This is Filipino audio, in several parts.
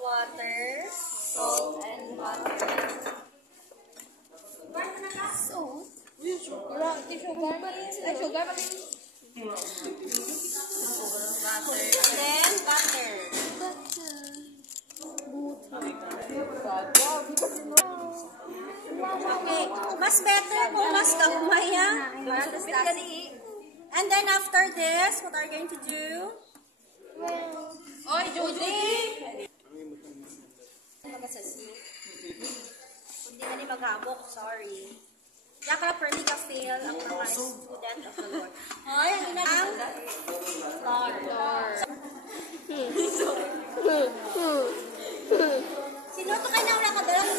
water, salt, and butter. Salt? Sugar? Sugar ba din? Butter. Then, butter. Okay. Mas better kung mas kagumay, ha? And then, after this, what are you going to do? Oy, Judy! Hindi na ni maghabok, sorry. Yakla perli ka fail ang mga student of the Lord. Hoy, ano na ang flour. Sino to kayo na wala ka dala?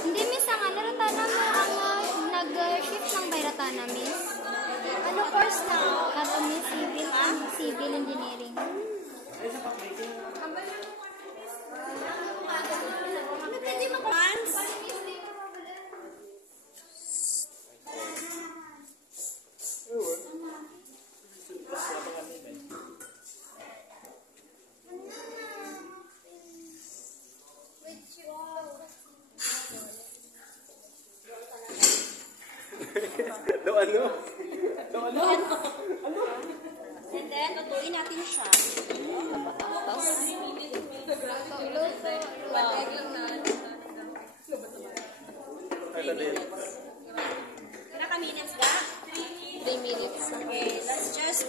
Hindi, miss, ang ano, ratana mo ang nag-shift ng bay ratana, miss. Ano course na? Kato, miss, civil engineering. Pwede mo once? Ano? And then, tutuin natin siya. Tapos, Ilang minutes ka? 3 minutes. Okay, let's just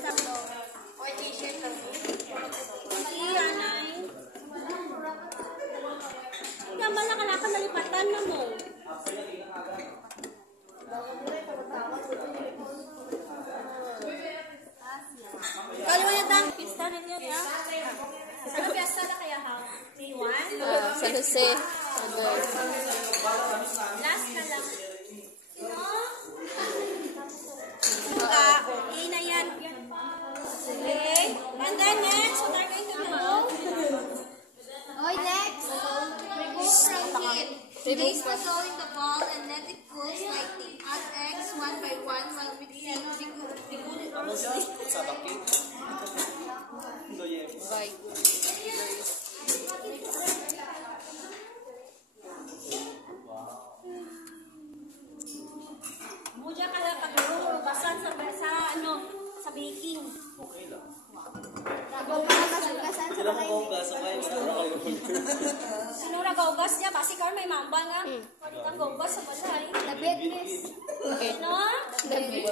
Yaman na kalakang nalipatan na mo. Kaliwa na tang pista na niya, ha? Ano pista na kaya, ha? May one? San Jose. Last na lang. Sino? Okay na yan. Okay. And then next, what are you going to do? Oy, next. Remove from heat. Place the dough in the bowl and let it cool slightly. Add eggs 1 by 1 while mixing. Muja ka lang pag-urubasan sa baking. Okay lang. Nagpapagasan sa Sila mo kong gasa kayo. Sino nag-augas niya? Basi ka may mamba nga. Nag-augas sa balay. Labit, miss. Sino? Labit.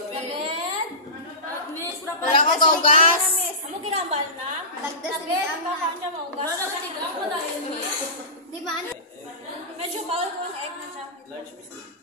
Miss, Wala ko kaugas. Ano ginambal na? Lagdas Labit, niya ikaw ka niya maugas. Wala ka nilang mo dahil, miss. Di ba ano? Medyo bawal ko ang egg na siya. Large mistake.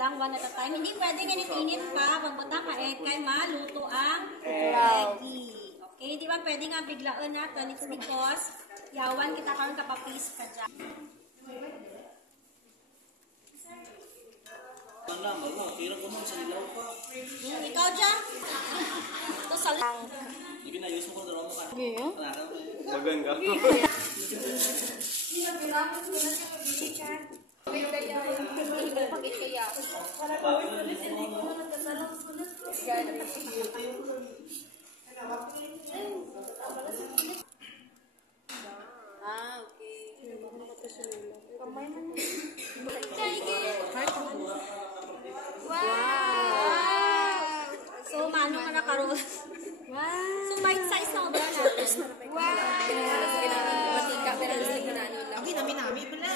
Lang one at a time. Hindi pwede ganit-init pa. Pagbuta ka egg kay maluto ang eggy. Okay, hindi ba pwede nga biglaan natin. It's because yawan kita karon kapapis ka dyan. Kira ko mo sa ilaw pa. Ikaw dyan? Ito sa lang. Hindi na-use mo kung dalawa mo ka. Magan ka. So, mano ka na karoon? So, bite size na ba natin? Wow! Matika, pero gusto ko na Lagi namin pala.